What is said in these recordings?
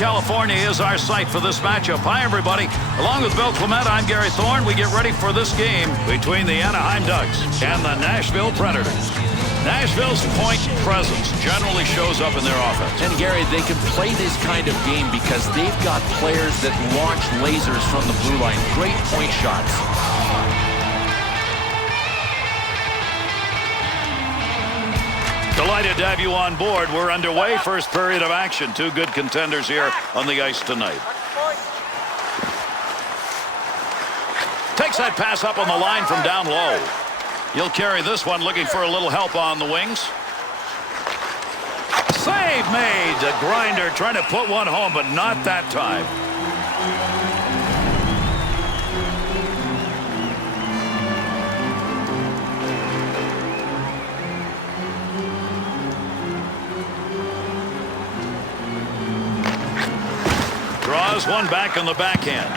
California is our site for this matchup. Hi, everybody. Along with Bill Clement, I'm Gary Thorne. We get ready for this game between the Anaheim Ducks and the Nashville Predators. Nashville's point presence generally shows up in their offense. And Gary, they can play this kind of game because they've got players that launch lasers from the blue line. Great point shots. Delighted to have you on board. We're underway. First period of action. Two good contenders here on the ice tonight. Takes that pass up on the line from down low. He'll carry this one, looking for a little help on the wings. Save made. The Grinder trying to put one home, but not that time. Draws one back on the backhand.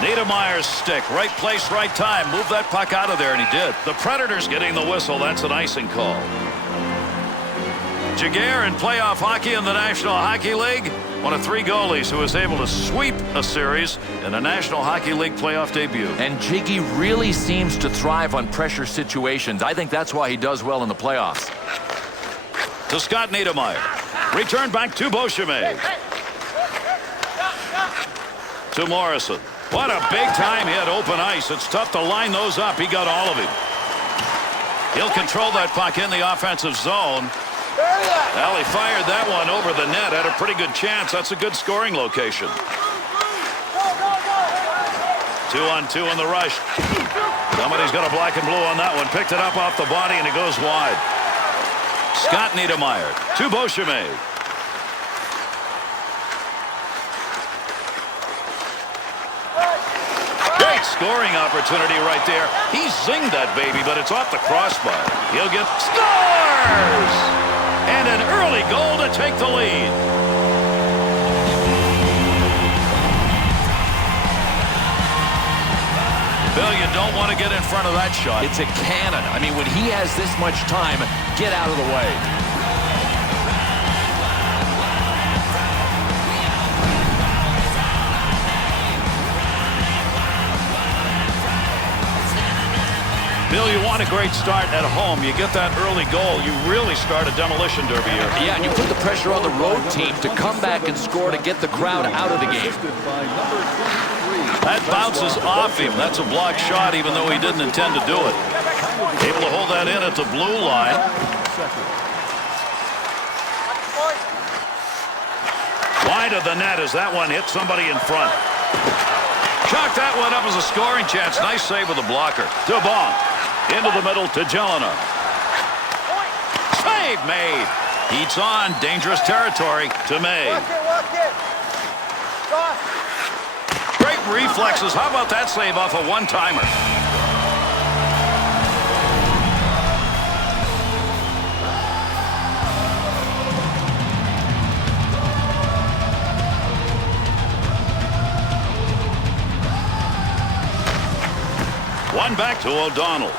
Niedermayer's stick. Right place, right time. Move that puck out of there, and he did. The Predators getting the whistle. That's an icing call. Jaguar in playoff hockey in the National Hockey League. One of three goalies who was able to sweep a series in a National Hockey League playoff debut. And Jiggy really seems to thrive on pressure situations. I think that's why he does well in the playoffs. To Scott Niedermayer. Return back to Beauchemin. To Morrison. What a big-time hit, open ice. It's tough to line those up. He got all of him. He'll control that puck in the offensive zone. Well, he fired that one over the net. Had a pretty good chance. That's a good scoring location. 2-on-2 in the rush. Somebody's got a black and blue on that one. Picked it up off the body, and it goes wide. Scott Niedermayer to Beauchemin. Scoring opportunity right there. He zinged that baby, but it's off the crossbar. He'll get scores! And an early goal to take the lead. Bill, you don't want to get in front of that shot. It's a cannon. I mean, when he has this much time, get out of the way. Bill, you want a great start at home. You get that early goal, you really start a demolition derby here. Yeah, and you put the pressure on the road team to come back and score to get the crowd out of the game. That bounces off him. That's a blocked shot, even though he didn't intend to do it. Able to hold that in at the blue line. Wide of the net as that one hit somebody in front. Chalk that one up as a scoring chance. Nice save with the blocker. To Bonk. Into the middle to Jelena. Save made. Heats on. Dangerous territory to May. Great reflexes. How about that save off a one-timer? One back to O'Donnell.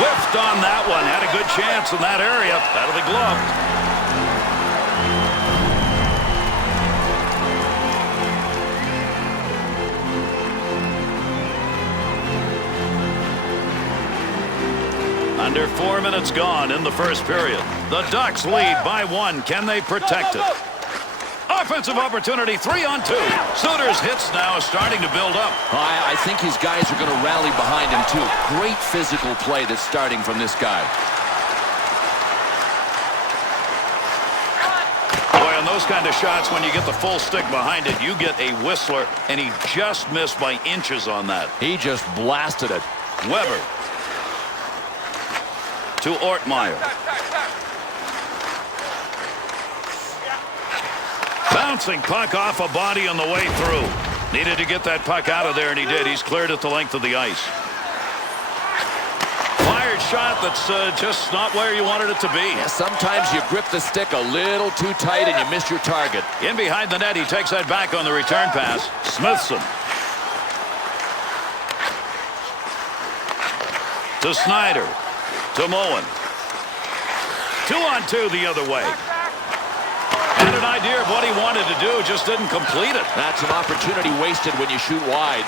Whiffed on that one. Had a good chance in that area. That'll be gloved. Under 4 minutes gone in the first period. The Ducks lead by 1. Can they protect it? Offensive opportunity, 3-on-2. Suter's hits now starting to build up. I think his guys are going to rally behind him, too. Great physical play that's starting from this guy. Boy, on those kind of shots, when you get the full stick behind it, you get a whistler, and he just missed by inches on that. He just blasted it. Weber to Ortmeyer. Bouncing puck off a body on the way through. Needed to get that puck out of there, and he did. He's cleared at the length of the ice. Fired shot that's just not where you wanted it to be. Yeah, sometimes you grip the stick a little too tight and you miss your target. In behind the net, he takes that back on the return pass. Smithson. To Snyder. to Moen. 2-on-2 the other way. Had an idea of what he wanted to do, just didn't complete it. That's an opportunity wasted when you shoot wide.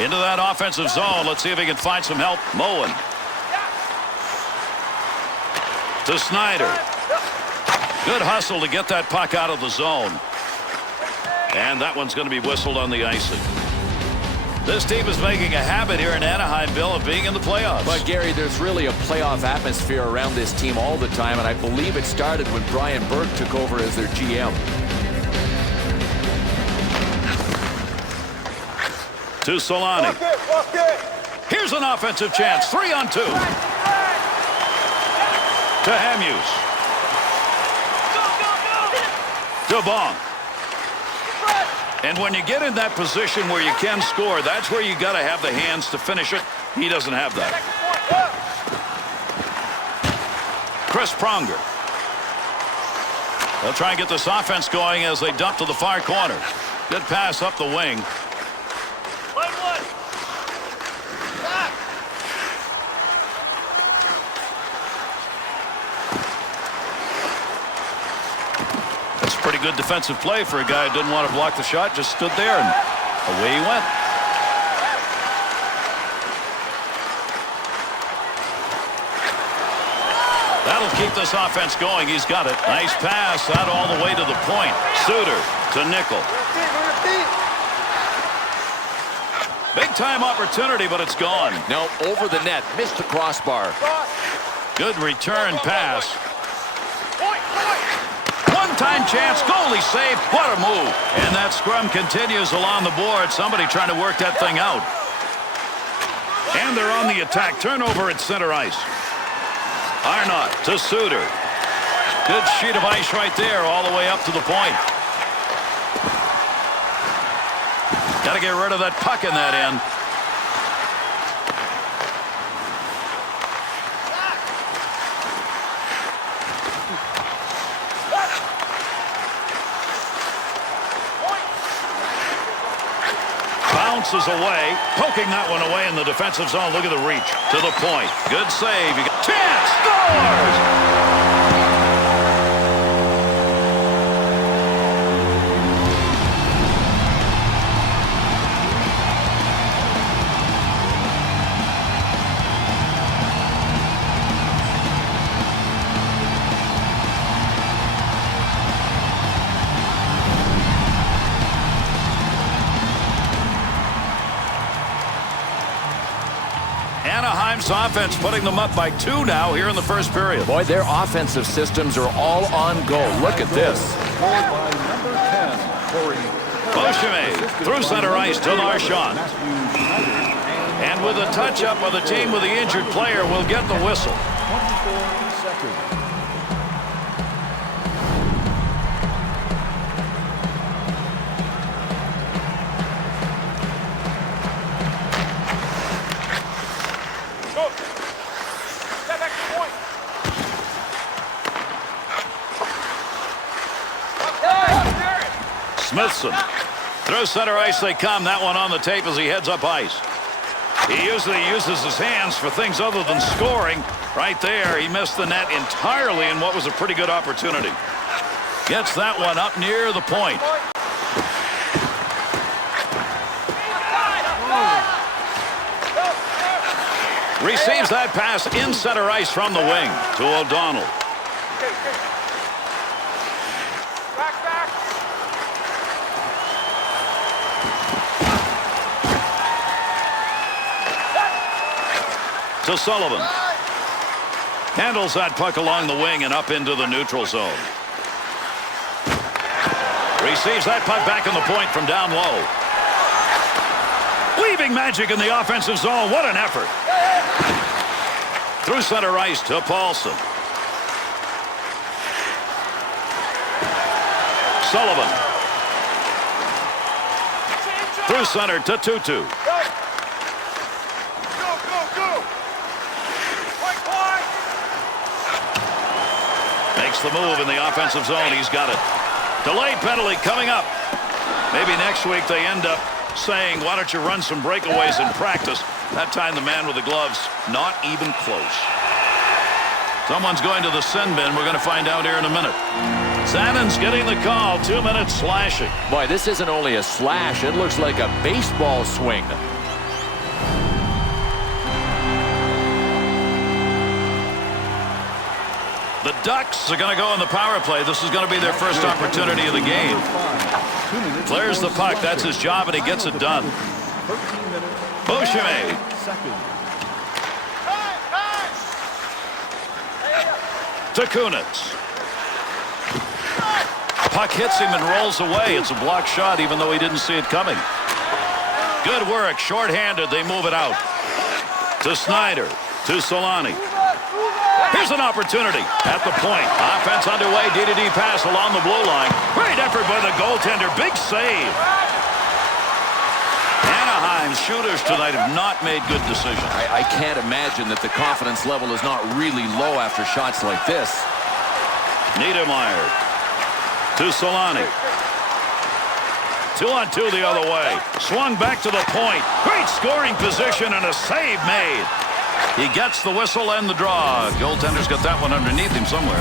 Into that offensive zone. Let's see if he can find some help. Moen. To Snyder. Good hustle to get that puck out of the zone. And that one's going to be whistled on the icing. This team is making a habit here in Anaheim, Bill, of being in the playoffs. But, Gary, there's really a playoff atmosphere around this team all the time, and I believe it started when Brian Burke took over as their GM. To Solani. Here's an offensive chance. 3-on-2. To Hamhuis. To Bong. And when you get in that position where you can score, that's where you got to have the hands to finish it. He doesn't have that. Chris Pronger. They'll try and get this offense going as they dump to the far corner. Good pass up the wing. Pretty good defensive play for a guy who didn't want to block the shot. Just stood there and away he went. That'll keep this offense going. He's got it. Nice pass out all the way to the point. Suter to Nickel. Big time opportunity, but it's gone. No, over the net. Missed the crossbar. Good return pass. One-time chance, goalie save. What a move. And that scrum continues along the board. Somebody trying to work that thing out. And they're on the attack. Turnover at center ice. Arnott to Suter. Good sheet of ice right there all the way up to the point. Got to get rid of that puck in that end. Bounces away, poking that one away in the defensive zone. Look at the reach to the point. Good save. You got chance. Scores. Anaheim's offense putting them up by 2 now here in the first period. Boy, their offensive systems are all on go. Look at this. Beauchemin through center ice to Marchand. And with a touch-up of the team with the injured player, will get the whistle. 24 seconds. Smithson through center ice they come. That one on the tape as he heads up ice. He usually uses his hands for things other than scoring. Right there, he missed the net entirely in what was a pretty good opportunity. Gets that one up near the point. Receives that pass in center ice from the wing to O'Donnell. To Sullivan. Handles that puck along the wing and up into the neutral zone. Receives that puck back on the point from down low. Weaving magic in the offensive zone. What an effort. Through center ice to Paulson. Sullivan. Through center to Tutu. The move in the offensive zone. He's got it. Delayed penalty coming up. Maybe next week they end up saying, why don't you run some breakaways in practice? That time the man with the gloves, not even close. Someone's going to the sin bin. We're going to find out here in a minute. Sannon's getting the call. 2 minutes slashing. Boy, this isn't only a slash. It looks like a baseball swing. The Ducks are going to go on the power play. This is going to be their first opportunity of the game. Clears the puck. That's his job, and he gets it done. Beauchemin. To Kunitz. Puck hits him and rolls away. It's a blocked shot, even though he didn't see it coming. Good work. Short-handed. They move it out. To Snyder. To Solani. Here's an opportunity at the point. Offense underway. D-to-D pass along the blue line. Great effort by the goaltender. Big save. Anaheim's shooters tonight have not made good decisions. I can't imagine that the confidence level is not really low after shots like this. Niedermeyer to Solani. 2-on-2 the other way. Swung back to the point. Great scoring position and a save made. He gets the whistle and the draw. Goaltender's got that one underneath him somewhere.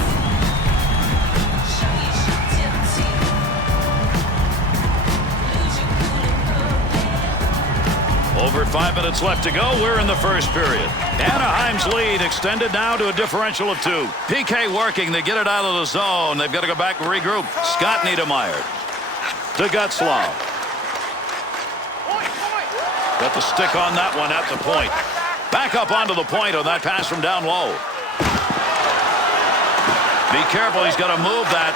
Over 5 minutes left to go. We're in the first period. Anaheim's lead extended now to a differential of 2. PK working. They get it out of the zone. They've got to go back and regroup. Scott Niedermeyer to Gutzlaw. Got the stick on that one at the point. Back up onto the point on that pass from down low. Be careful. He's got to move that.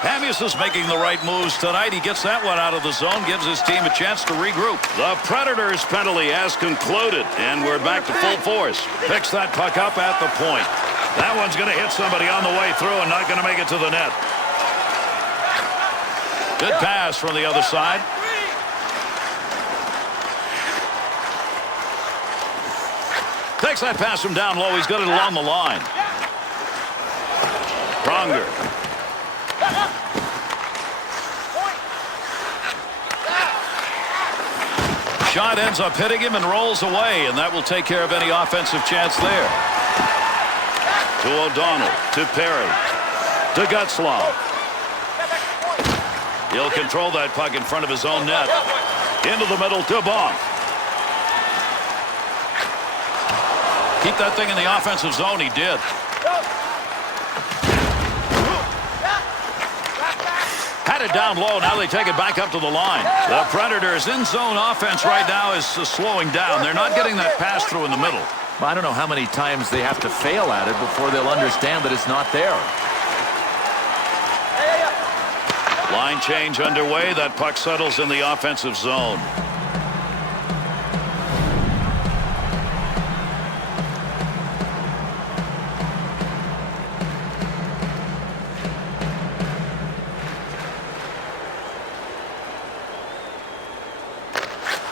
Hamius is making the right moves tonight. He gets that one out of the zone, gives his team a chance to regroup. The Predators' penalty has concluded, and we're back to full force. Picks that puck up at the point. That one's going to hit somebody on the way through and not going to make it to the net. Good pass from the other side. Takes that pass from down low. He's got it along the line. Pronger. Shot ends up hitting him and rolls away, and that will take care of any offensive chance there. To O'Donnell. To Perry. To Gutzlaw. He'll control that puck in front of his own net. Into the middle to Bonk. Keep that thing in the offensive zone. He did. Had it down low. Now they take it back up to the line. The Predators' in-zone offense right now is slowing down. They're not getting that pass through in the middle. I don't know how many times they have to fail at it before they'll understand that it's not there. Line change underway. That puck settles in the offensive zone.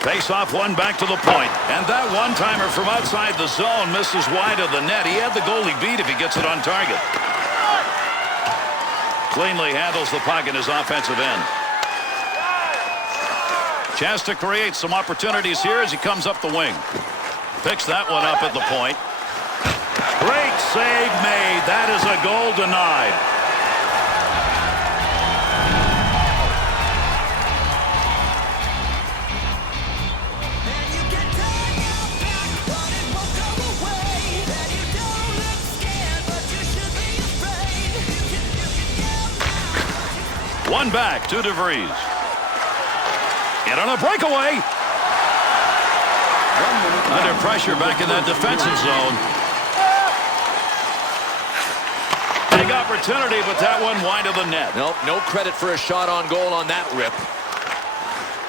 Face off one back to the point. And that one-timer from outside the zone misses wide of the net. He had the goalie beat if he gets it on target. Cleanly handles the puck in his offensive end. Chance to create some opportunities here as he comes up the wing. Picks that one up at the point. Great save made. That is a goal denied. One back to DeVries. In on a breakaway. Under pressure back in that defensive zone. Big opportunity, but that one wide of the net. Nope, no credit for a shot on goal on that rip.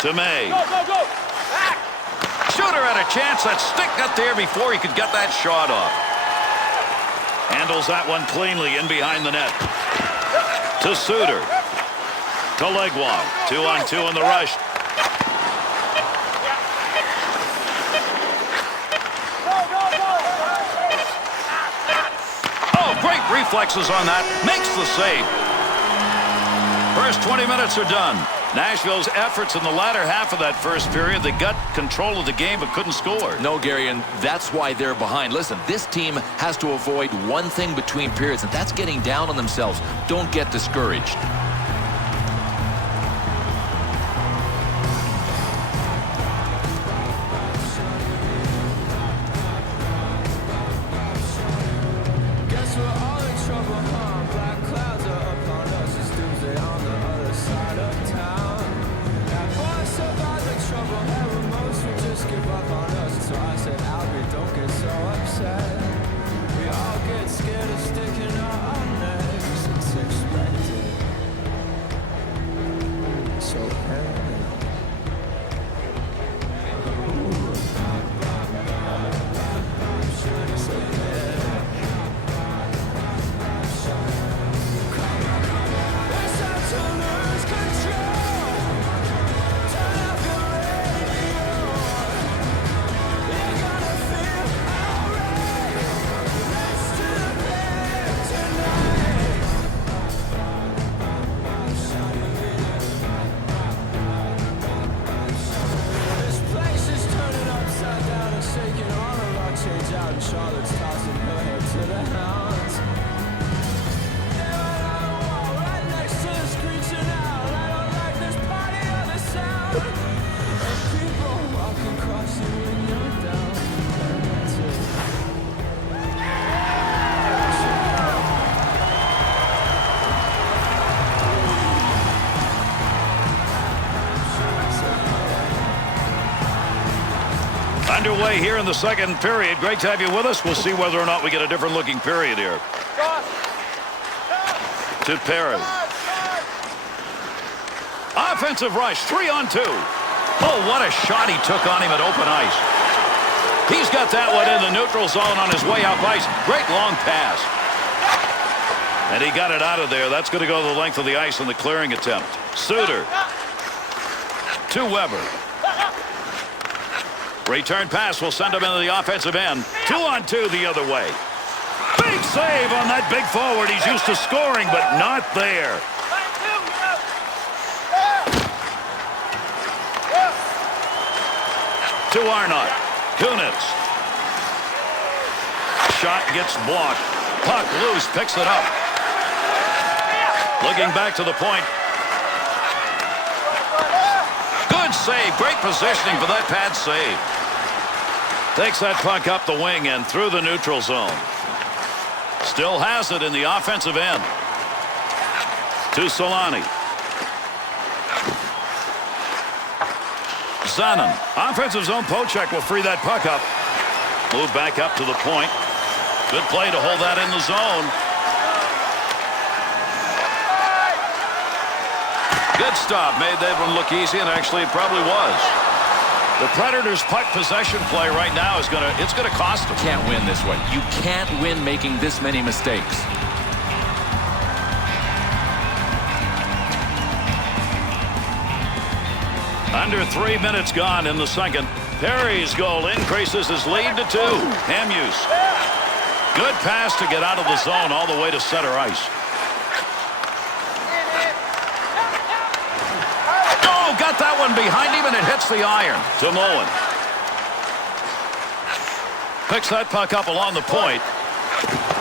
To May. Shooter had a chance. That stick got there before he could get that shot off. Handles that one cleanly in behind the net. To Suter. To Legwald. 2-on-2 in the rush. Oh, great reflexes on that. Makes the save. First 20 minutes are done. Nashville's efforts in the latter half of that first period, they got control of the game but couldn't score. No, Gary, and that's why they're behind. Listen, this team has to avoid one thing between periods, and that's getting down on themselves. Don't get discouraged. Underway here in the second period. Great to have you with us. We'll see whether or not we get a different looking period here. To Perry. Offensive rush, 3-on-2. Oh, what a shot he took on him at open ice. He's got that one in the neutral zone on his way up ice. Great long pass. And he got it out of there. That's going to go the length of the ice in the clearing attempt. Suter. To Weber. Return pass will send him into the offensive end. 2-on-2 the other way. Big save on that big forward. He's used to scoring, but not there. To Arnott. Kunitz. Shot gets blocked. Puck loose. Picks it up. Looking back to the point. Good save. Great positioning for that pad save. Takes that puck up the wing and through the neutral zone. Still has it in the offensive end. To Solani. Zanin. Offensive zone pocheck will free that puck up. Move back up to the point. Good play to hold that in the zone. Good stop. Made that one look easy, and actually it probably was. The Predators' puck possession play right now is it's gonna cost them. Can't win this way. You can't win making this many mistakes. Under 3 minutes gone in the second. Perry's goal increases his lead to 2. Hamuse. Good pass to get out of the zone all the way to center ice. Got that one behind him, and it hits the iron. To Moen. Picks that puck up along the point.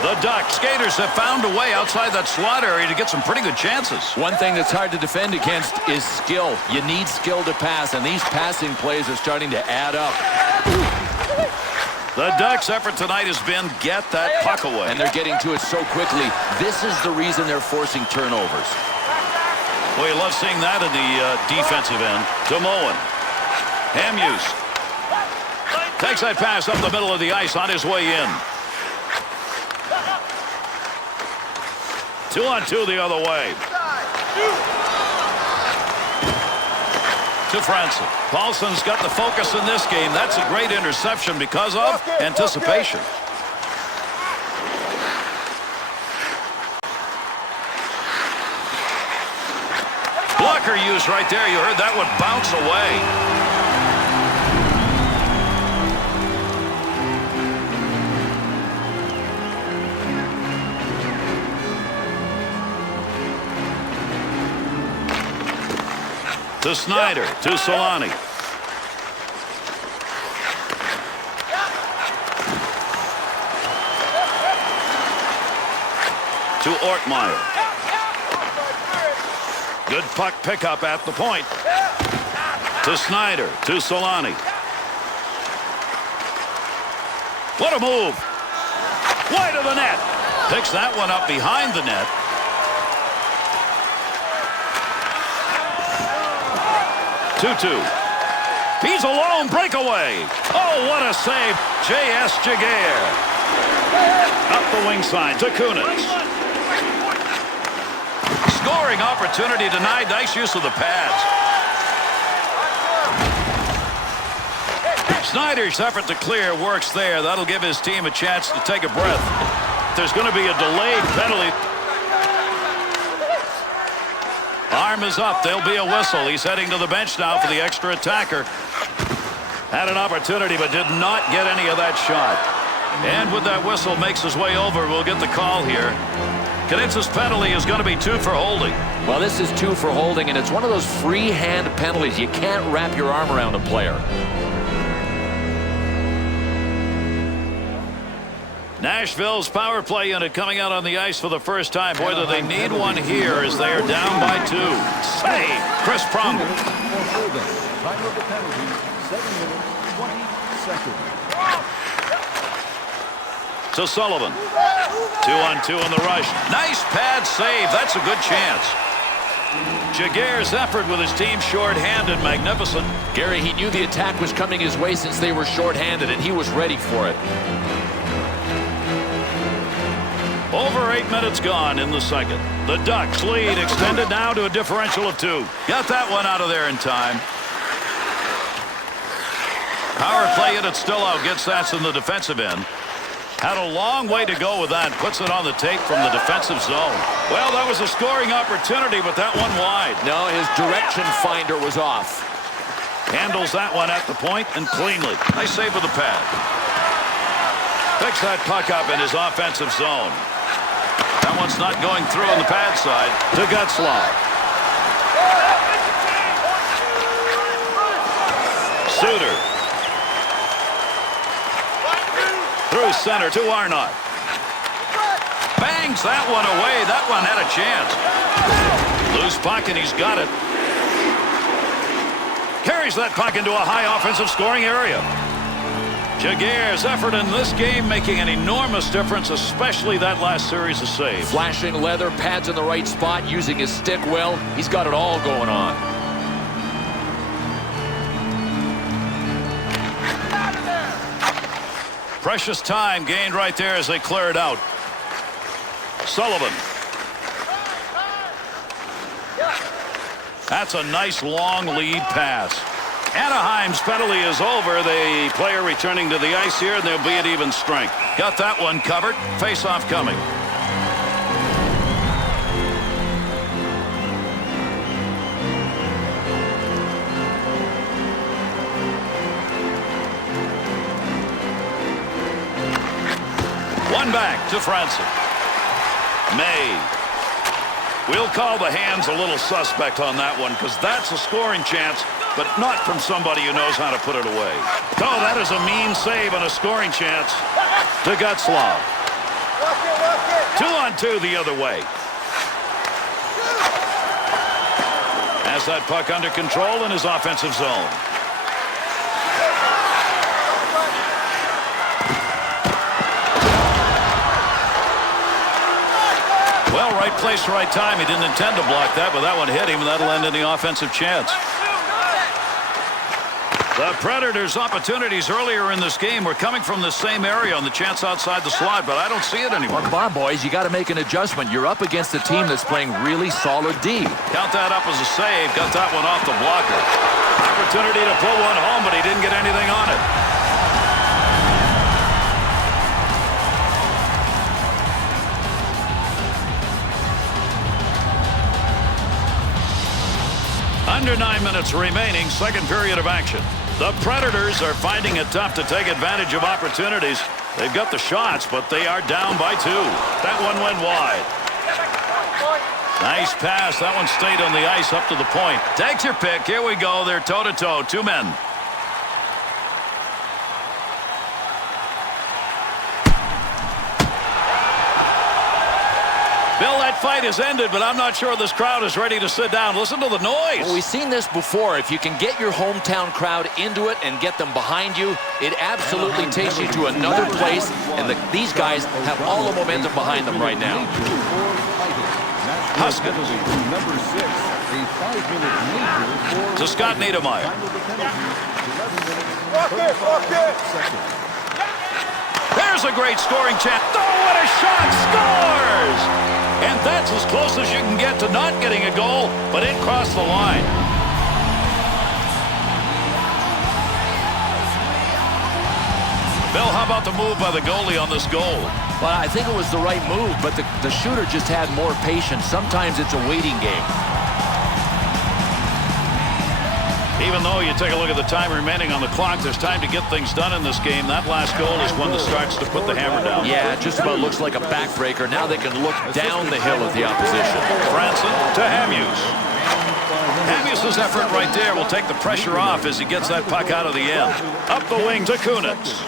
The Ducks skaters have found a way outside that slot area to get some pretty good chances. One thing that's hard to defend against is skill. You need skill to pass, and these passing plays are starting to add up. The Ducks' effort tonight has been get that puck away. And they're getting to it so quickly. This is the reason they're forcing turnovers. Well, you love seeing that in the defensive end. To Moen. Hamuse. Takes that pass up the middle of the ice on his way in. 2-on-2 the other way. To Franson. Paulson's got the focus in this game. That's a great interception because of anticipation. Blocker use right there. You heard that one bounce away. To Snyder. To Solani. To Ortmeyer. Good puck pickup at the point. To Snyder. To Solani. What a move. Wide of the net. Picks that one up behind the net. Two. He's alone. Breakaway. Oh, what a save. J.S. Jaguar. Up the wing side to Kunitz. Scoring opportunity denied. Nice use of the pads. Snyder's effort to clear works there. That'll give his team a chance to take a breath. There's going to be a delayed penalty. Arm is up. There'll be a whistle. He's heading to the bench now for the extra attacker. Had an opportunity but did not get any of that shot. And with that whistle makes his way over. We'll get the call here. Knitz's penalty is going to be 2 for holding. Well, this is 2 for holding, and it's one of those free hand penalties. You can't wrap your arm around a player. Nashville's power play unit coming out on the ice for the first time. Boy, do they need one here as they are down by 2. Save! Chris Pronger. Time of the penalty, 7 minutes, 20 seconds. To Sullivan. 2-on-2 in the rush. Nice pad save. That's a good chance. Jaguar's effort with his team short-handed. Magnificent. Gary, he knew the attack was coming his way since they were short-handed, and he was ready for it. Over 8 minutes gone in the second. The Ducks lead extended now to a differential of 2. Got that one out of there in time. Power play unit still out. Gets that in the defensive end. Had a long way to go with that. Puts it on the tape from the defensive zone. Well, that was a scoring opportunity, but that one wide. No, his direction finder was off. Handles that one at the point and cleanly. Nice save with the pad. Picks that puck up in his offensive zone. That one's not going through on the pad side to Getzlaf. Suter. Through center to Arnott. Bangs that one away. That one had a chance. Loose puck and he's got it. Carries that puck into a high offensive scoring area. Jaguar's effort in this game making an enormous difference, especially that last series of saves. Flashing leather, pads in the right spot, using his stick well. He's got it all going on. Precious time gained right there as they clear it out. Sullivan. That's a nice long lead pass. Anaheim's penalty is over. The player returning to the ice here, and they'll be at even strength. Got that one covered. Face-off coming. One back to Franson. May. We'll call the hands a little suspect on that one because that's a scoring chance, but not from somebody who knows how to put it away. Oh, that is a mean save and a scoring chance to Getzlaf. 2-on-2 the other way. Has that puck under control in his offensive zone. Well, right place, right time. He didn't intend to block that, but that one hit him, and that'll end in the offensive chance. The Predators' opportunities earlier in this game were coming from the same area on the chance outside the slot, but I don't see it anymore. Well, come on, boys. You got to make an adjustment. You're up against a team that's playing really solid D. Count that up as a save. Got that one off the blocker. Opportunity to pull one home, but he didn't get anything on it. Under 9 minutes remaining, second period of action. The Predators are finding it tough to take advantage of opportunities. They've got the shots, but they are down by 2. That one went wide. Nice pass. That one stayed on the ice up to the point. Take your pick. Here we go. They're toe-to-toe. Two men. Bill, that fight is ended, but I'm not sure this crowd is ready to sit down. Listen to the noise. Well, we've seen this before. If you can get your hometown crowd into it and get them behind you, it absolutely takes you to another place. And these guys have all the momentum behind them right now. Huskins. Number 6, a 5-minute major To Scott Niedermeyer. There's a great scoring chance. Oh, what a shot! Scores! And that's as close as you can get to not getting a goal, but it crossed the line. Bill, how about the move by the goalie on this goal? Well, I think it was the right move, but the shooter just had more patience. Sometimes it's a waiting game. Even though you take a look at the time remaining on the clock, there's time to get things done in this game. That last goal is one that starts to put the hammer down. Yeah, it just about looks like a backbreaker. Now they can look down the hill at the opposition. Franson to Hamhuis. Hamhuis' effort right there will take the pressure off as he gets that puck out of the end. Up the wing to Kunitz.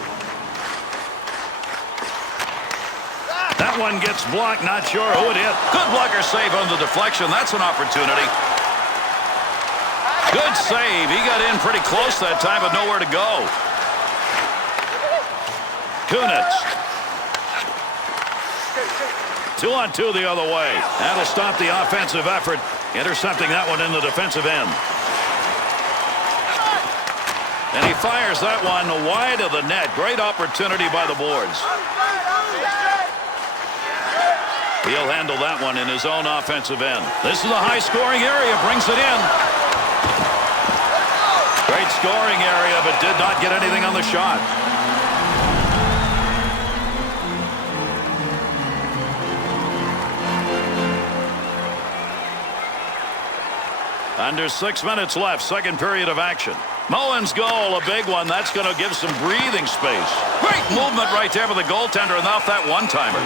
That one gets blocked, not sure who it hit. Good blocker save on the deflection. That's an opportunity. Good save. He got in pretty close that time, but nowhere to go. Kunitz. 2-on-2 the other way. That'll stop the offensive effort, intercepting that one in the defensive end. And he fires that one wide of the net. Great opportunity by the boards. He'll handle that one in his own offensive end. This is a high-scoring area. Brings it in. Great scoring area, but did not get anything on the shot. Under 6 minutes left, second period of action. Moen's goal, a big one. That's going to give some breathing space. Great movement right there by the goaltender, and off that one-timer.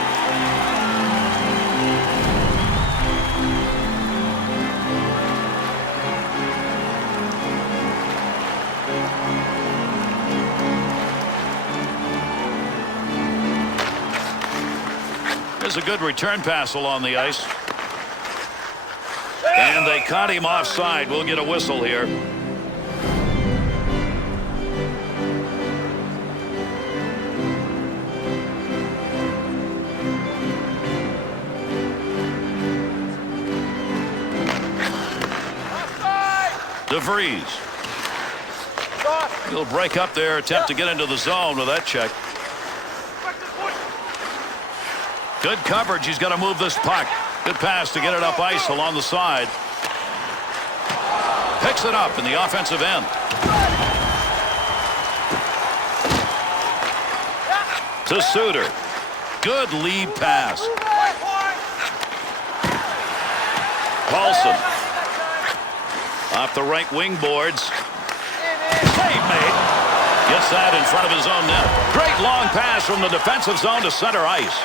There's a good return pass along the ice. And they caught him offside. We'll get a whistle here. DeVries. He'll break up there, attempt to get into the zone with that check. Good coverage. He's got to move this puck. Good pass to get it up ice along the side. Picks it up in the offensive end. To Suter. Good lead pass. Paulson. Off the right wing boards. Save made. Gets that in front of his own net. Great long pass from the defensive zone to center ice.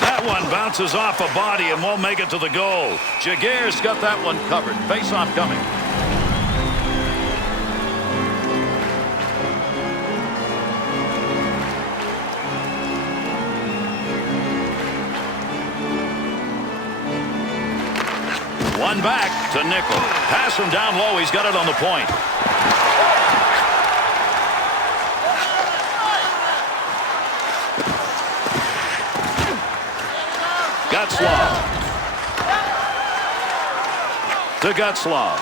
That one bounces off a body and won't make it to the goal. Jaguar's got that one covered. Face-off coming. One back to Nickel. Pass from down low. He's got it on the point. Gutzlav. To Gutzlav.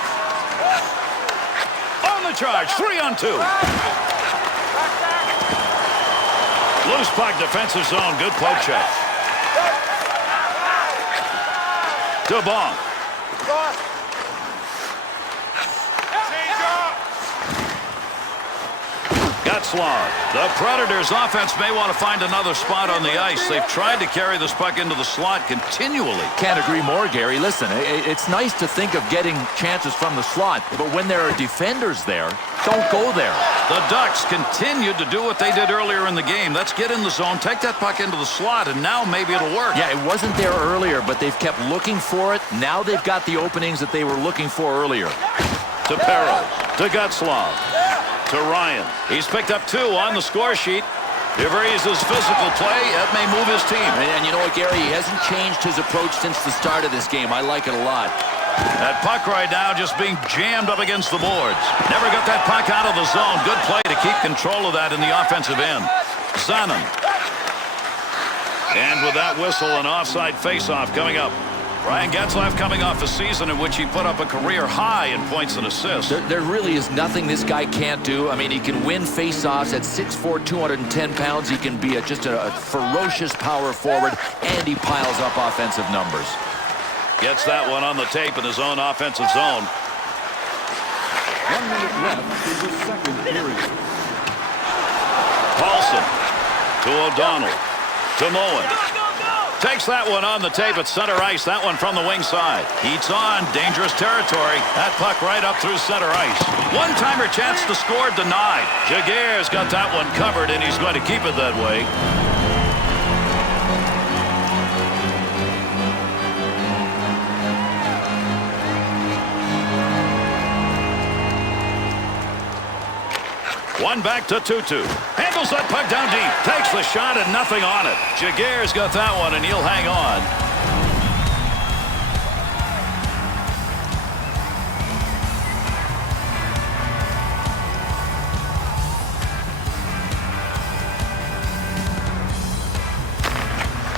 On the charge. 3-on-2. Loose puck, defensive zone. Good poke check. To Bong. Getzlaf. The Predators offense may want to find another spot on the ice. They've tried to carry this puck into the slot continually. Can't agree more, Gary. Listen, it's nice to think of getting chances from the slot, but when there are defenders there, don't go there. The Ducks continued to do what they did earlier in the game. Let's get in the zone, take that puck into the slot, and now maybe it'll work. Yeah, it wasn't there earlier, but they've kept looking for it. Now they've got the openings that they were looking for earlier. To Perro, to Getzlaf, to Ryan. He's picked up 2 on the score sheet. If he's his physical play, that may move his team. And you know what, Gary? He hasn't changed his approach since the start of this game. I like it a lot. That puck right now just being jammed up against the boards. Never got that puck out of the zone. Good play to keep control of that in the offensive end. Zanin. And with that whistle, an offside faceoff coming up. Ryan Getzlaf coming off a season in which he put up a career high in points and assists. There really is nothing this guy can't do. I mean, he can win faceoffs at 6'4", 210 pounds. He can be just a ferocious power forward, and he piles up offensive numbers. Gets that one on the tape in his own offensive zone. 1 minute left in the second period. Paulson to O'Donnell to Moen. Takes that one on the tape at center ice. That one from the wing side. Heats on. Dangerous territory. That puck right up through center ice. One-timer chance to score denied. Jaguar's got that one covered, and he's going to keep it that way. One back to Tutu. Handles that puck down deep. Takes the shot and nothing on it. Jaguar's got that one and he'll hang on.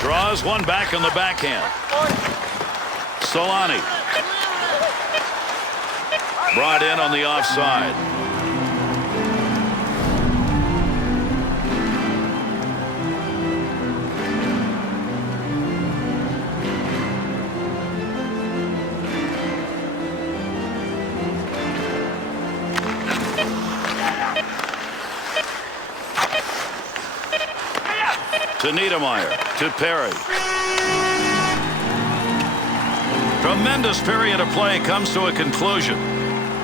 Draws one back on the backhand. Solani. Brought in on the offside. To Niedermeyer, to Perry. Tremendous period of play comes to a conclusion.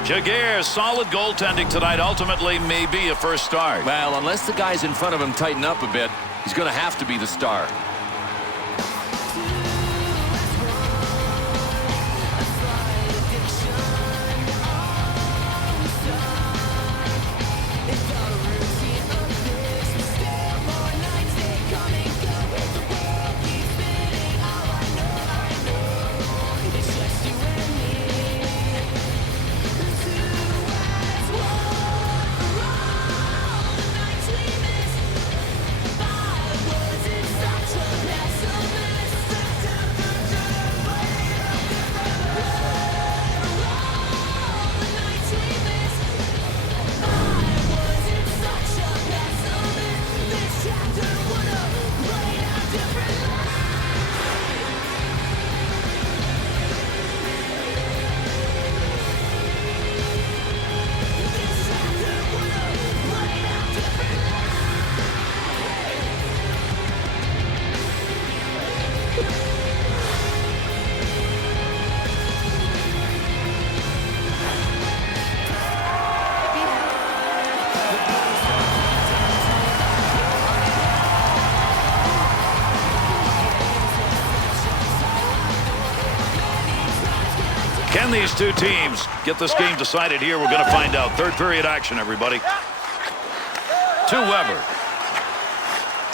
Jaguar's solid goaltending tonight ultimately may be a first start. Well, unless the guys in front of him tighten up a bit, he's going to have to be the star. Can these two teams get this game decided here? We're going to find out. Third period action, everybody. To Weber.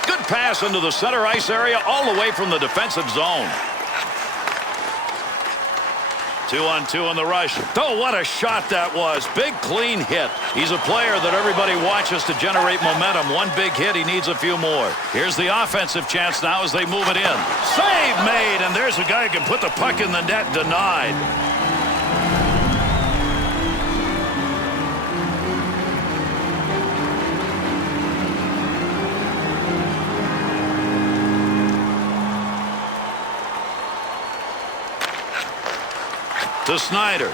Good pass into the center ice area all the way from the defensive zone. 2-on-2 on the rush. Oh, what a shot that was. Big, clean hit. He's a player that everybody watches to generate momentum. One big hit, he needs a few more. Here's the offensive chance now as they move it in. Save made, and there's a guy who can put the puck in the net. Denied. To Snyder.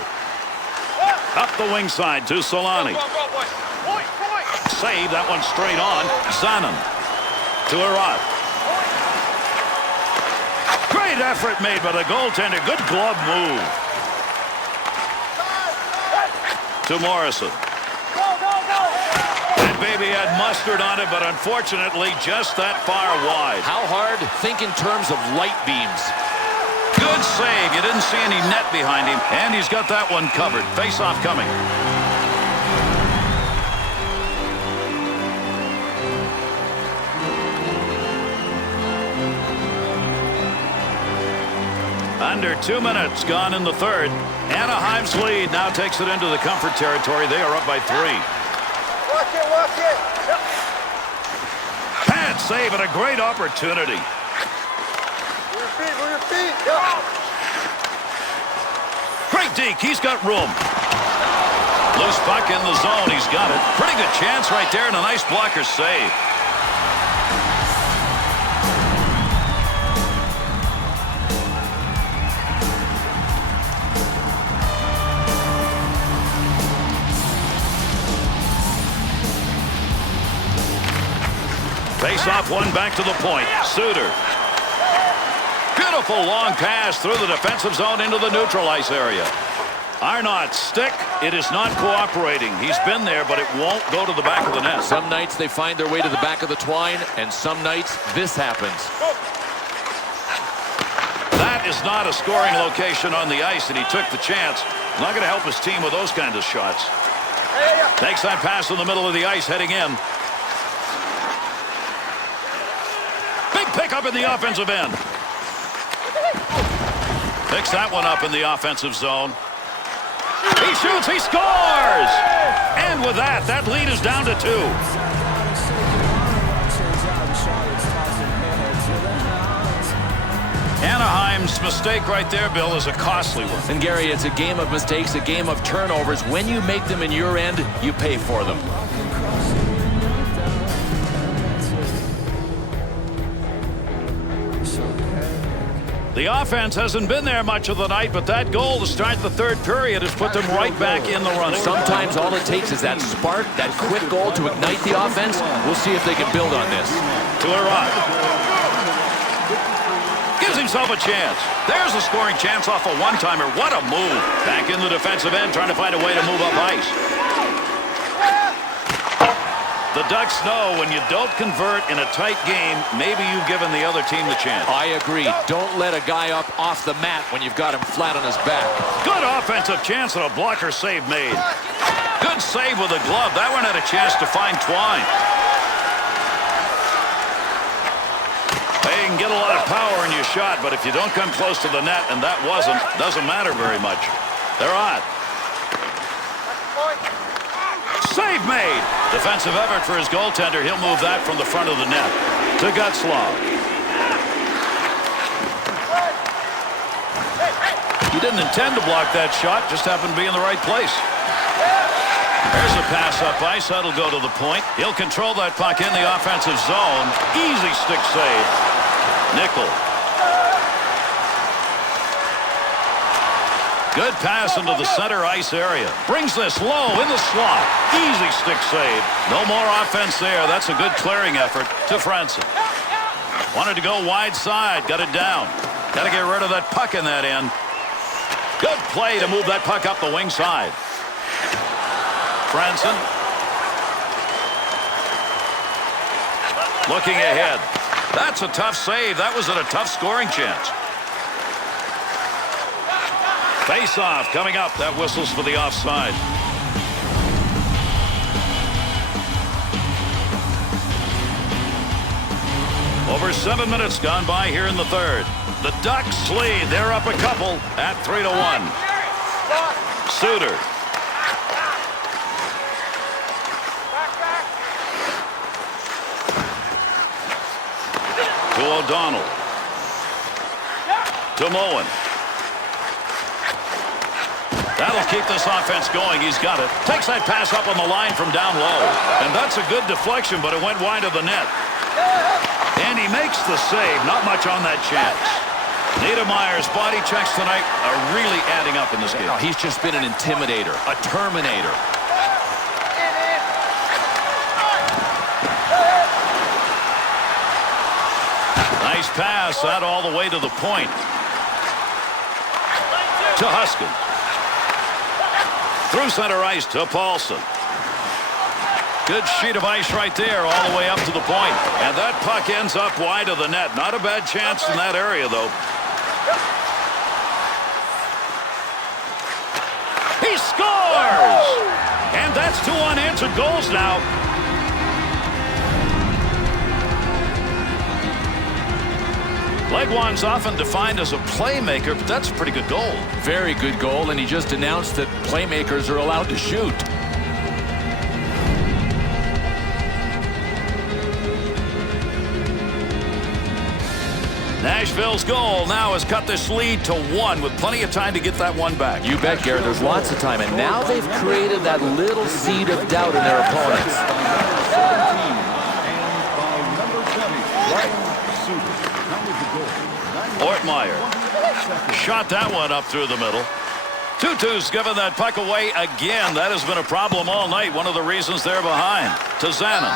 Up the wing side to Solani. save. That one straight on. Zanen to Arat. Great effort made by the goaltender. Good glove move. To Morrison. That baby had mustard on it, but unfortunately just that far wide. How hard? Think in terms of light beams. Good save. You didn't see any net behind him, and he's got that one covered. Face-off coming. Under 2 minutes gone in the third. Anaheim's lead now takes it into the comfort territory. They are up by 3. Watch it, watch it. Yep. Bad save and a great opportunity. Move your feet. Yep. Great deke. He's got room. Loose puck in the zone. He's got it. Pretty good chance right there and a nice blocker save. Face-off one back to the point. Suter. Beautiful long pass through the defensive zone into the neutral ice area. Arnott's stick. It is not cooperating. He's been there, but it won't go to the back of the net. Some nights they find their way to the back of the twine, and some nights this happens. That is not a scoring location on the ice, and he took the chance. Not going to help his team with those kinds of shots. Takes that pass in the middle of the ice, heading in. Big pickup in the offensive end. Picks that one up in the offensive zone. He shoots, he scores! And with that, that lead is down to 2. Anaheim's mistake right there, Bill, is a costly one. And Gary, it's a game of mistakes, a game of turnovers. When you make them in your end, you pay for them. The offense hasn't been there much of the night, but that goal to start the third period has put them right back in the running. Sometimes all it takes is that spark, that quick goal to ignite the offense. We'll see if they can build on this. To Arat. Gives himself a chance. There's a scoring chance off a one-timer. What a move. Back in the defensive end, trying to find a way to move up ice. The Ducks know when you don't convert in a tight game, maybe you've given the other team the chance. I agree. Don't let a guy up off the mat when you've got him flat on his back. Good offensive chance and a blocker save made. Good save with a glove. That one had a chance to find Twine. Hey, you can get a lot of power in your shot, but if you don't come close to the net, and that doesn't matter very much. They're on. Save made. Defensive effort for his goaltender. He'll move that from the front of the net to Gutzlaw. He didn't intend to block that shot, just happened to be in the right place. There's a pass up ice. That'll go to the point. He'll control that puck in the offensive zone. Easy stick save. Nickel. Good pass into the center ice area. Brings this low in the slot. Easy stick save. No more offense there. That's a good clearing effort to Franson. Wanted to go wide side. Got it down. Got to get rid of that puck in that end. Good play to move that puck up the wing side. Franson. Looking ahead. That's a tough save. That was at a tough scoring chance. Face-off coming up. That whistles for the offside. Over 7 minutes gone by here in the third. The Ducks lead. They're up a couple at 3-1. Suter. To O'Donnell. To Moen. That'll keep this offense going. He's got it. Takes that pass up on the line from down low. And that's a good deflection, but it went wide of the net. And he makes the save. Not much on that chance. Niedermayer's body checks tonight are really adding up in this game. Oh, he's just been an intimidator, a terminator. pass that all the way to the point. To Huskin. Through center ice to Paulson. Good sheet of ice right there all the way up to the point. And that puck ends up wide of the net. Not a bad chance in that area, though. He scores! And that's 2 unanswered goals now. Legwand's often defined as a playmaker, but that's a pretty good goal. Very good goal, and he just announced that playmakers are allowed to shoot. Nashville's goal now has cut this lead to 1 with plenty of time to get that one back. You bet, Garrett. There's lots of time, and now they've created that little seed of doubt in their opponents. 17, and by number 20, Ryan Suter. Counted the goal. Ortmeyer shot that one up through the middle. Tutu's given that puck away again. That has been a problem all night. One of the reasons they're behind. To Zanin.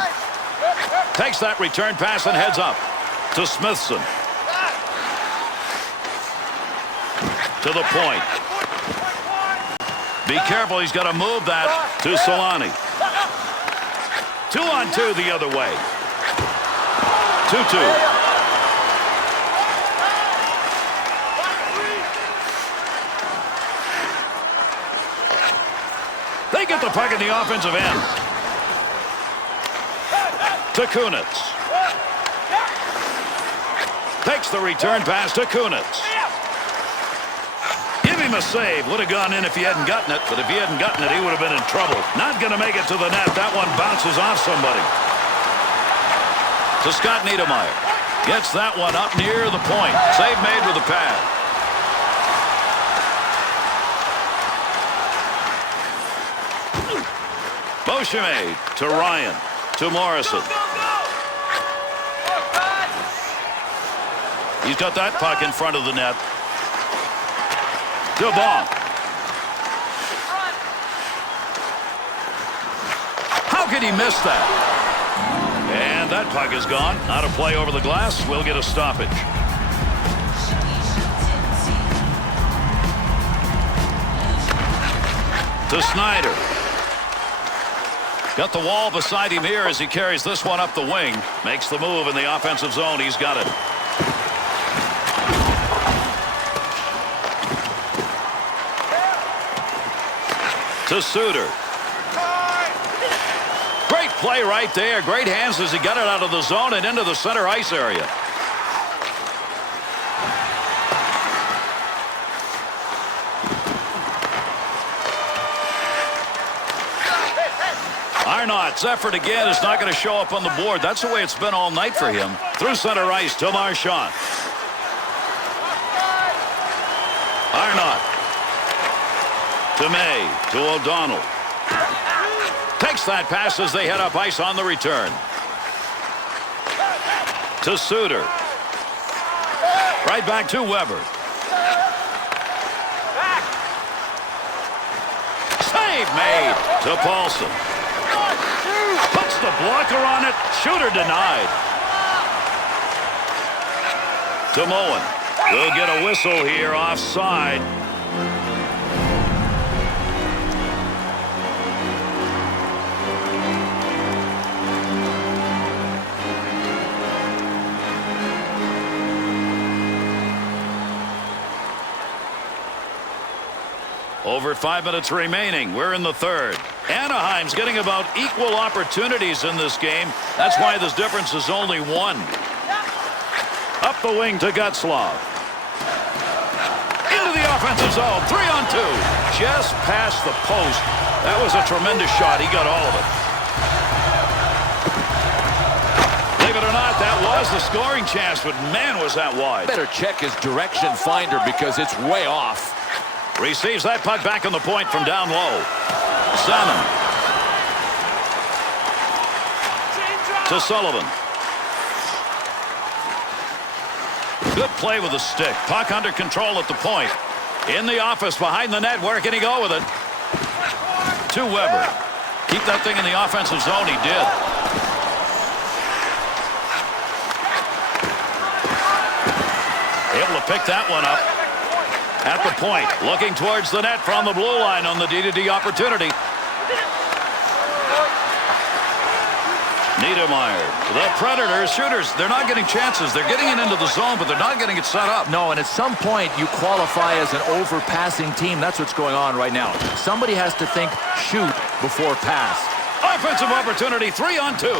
Takes that return pass and heads up. To Smithson. To the point. Be careful, he's got to move that to Solani. 2-on-2 the other way. 2-2. They get the puck in the offensive end. To Kunitz. Takes the return pass to Kunitz. Give him a save. Would have gone in if he hadn't gotten it, but if he hadn't gotten it, he would have been in trouble. Not going to make it to the net. That one bounces off somebody. To Scott Niedermayer. Gets that one up near the point. Save made with the pad. Beauchemin to Ryan. To Morrison. He's got that puck in front of the net. DeBonk. How could he miss that? And that puck is gone. Not a play over the glass. We'll get a stoppage. To Snyder. Got the wall beside him here as he carries this one up the wing. Makes the move in the offensive zone. He's got it. To Suter. Great play right there. Great hands as he got it out of the zone and into the center ice area. Arnott's effort again is not going to show up on the board. That's the way it's been all night for him. Through center ice to Marchand. Arnott. To May, to O'Donnell. Takes that pass as they head up ice on the return. To Suter. Right back to Weber. Save made to Paulson. Puts the blocker on it. Shooter denied. To Moen. We'll get a whistle here offside. Over 5 minutes remaining. We're in the third. Anaheim's getting about equal opportunities in this game. That's why this difference is only 1. Up the wing to Getzlaf. Into the offensive zone. 3-on-2. Just past the post. That was a tremendous shot. He got all of it. Believe it or not, that was the scoring chance, but man, was that wide. Better check his direction finder because it's way off. Receives that puck back on the point from down low. Zanin. To Sullivan. Good play with the stick. Puck under control at the point. In the office behind the net. Where can he go with it? To Weber. Keep that thing in the offensive zone. He did. Able to pick that one up. At the point, looking towards the net from the blue line on the D-to-D opportunity. Niedermeyer. The Predators, shooters, they're not getting chances. They're getting it into the zone, but they're not getting it set up. No, and at some point, you qualify as an overpassing team. That's what's going on right now. Somebody has to think shoot before pass. Offensive opportunity, 3-on-2.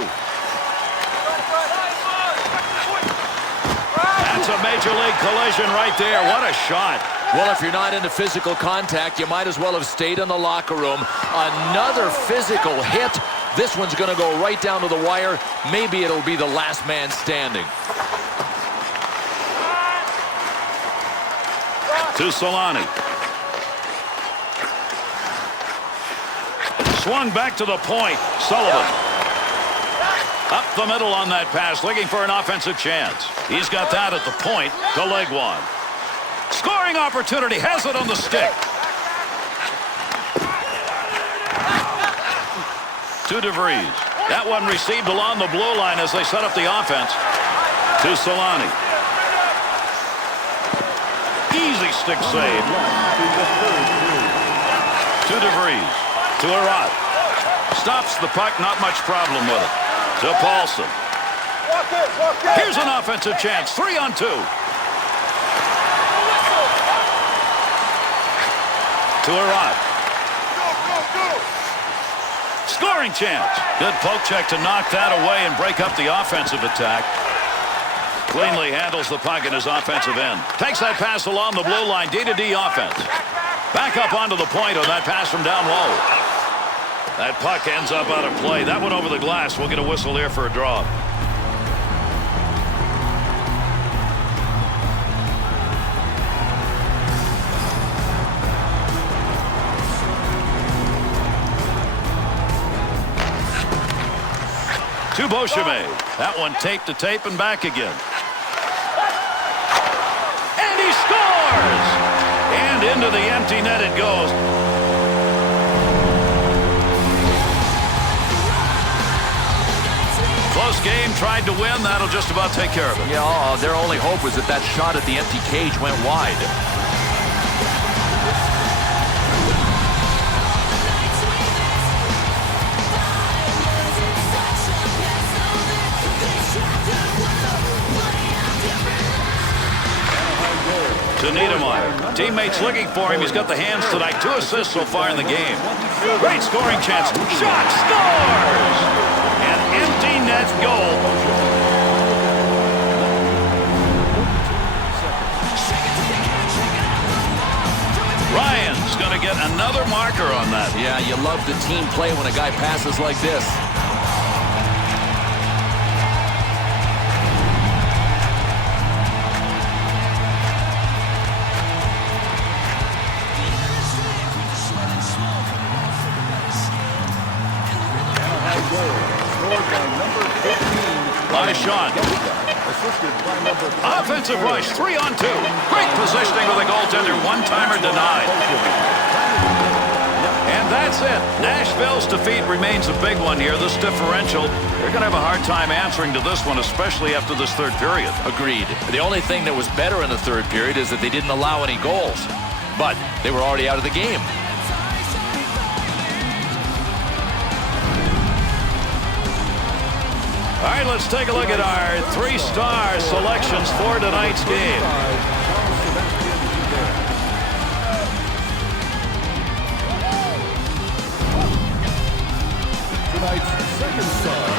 That's a major league collision right there. What a shot. Well, if you're not into physical contact, you might as well have stayed in the locker room. Another physical hit. This one's going to go right down to the wire. Maybe it'll be the last man standing. To Solani. Swung back to the point. Sullivan. Up the middle on that pass, looking for an offensive chance. He's got that at the point to leg one. Scoring opportunity, has it on the stick. To DeVries. That one received along the blue line as they set up the offense. To Solani. Easy stick save. To DeVries. To Arat. Stops the puck, not much problem with it. To Paulson. Here's an offensive chance, 3-on-2. To Arat. Scoring chance. Good poke check to knock that away and break up the offensive attack. Cleanly handles the puck in his offensive end. Takes that pass along the blue line, D-to-D offense. Back up onto the point on that pass from down low. That puck ends up out of play. That went over the glass. We'll get a whistle here for a draw. To Beauchemin. That one taped to tape and back again. And he scores! And into the empty net it goes. Close game, tried to win. That'll just about take care of it. Yeah, their only hope was that that shot at the empty cage went wide. To Niedermeyer. Teammates looking for him. He's got the hands tonight. 2 assists so far in the game. Great scoring chance. Shot scores! An empty net goal. Ryan's going to get another marker on that. Yeah, you love the team play when a guy passes like this. By Sean. Offensive rush, 3-on-2. Great positioning with a goaltender. One-timer denied. And that's it. Nashville's defeat remains a big one here. This differential, they're going to have a hard time answering to this one, especially after this third period. Agreed. The only thing that was better in the third period is that they didn't allow any goals. But they were already out of the game. All right, let's take a look at our 3-star selections for tonight's game. Tonight's second star